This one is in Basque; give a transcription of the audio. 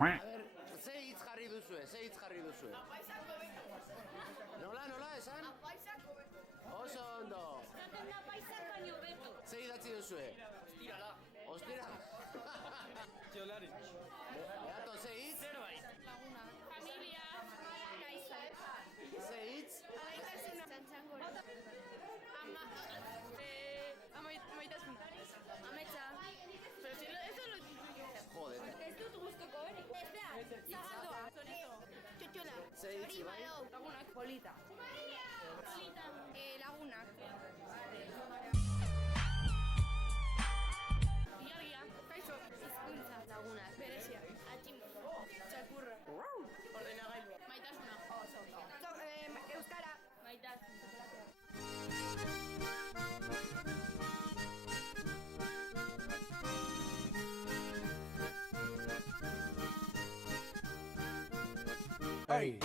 A ber, ze hitz jarri duzue, ze hitz jarri duzue? Apaizako beto. Nola, esan? Apaizako beto. Oso ondo. Zaten da paisak baino beto. Ze idatzi duzue? Ostirala. Ostira? Txolari. Beato, ze hitz? Zerbait. Laguna. Familia. Kaisa. Ze hitz? Amaitasuna. Txantxangora. Amaitasuna. Ametsa. Pero si eso lo... Joder. Ez dut gustuko, Espera. Zagardoa. Zorizo. Txotxola. Ze hitz, bai? Lagunak. Polita. Polita. Lagunak. Ilargia. Kaixo. Hizkuntza. Lagunak. Berezia. Atximbo. Txakurra. Ordenagailua. Maitasuna. Euskara. Maitasuna. Hey.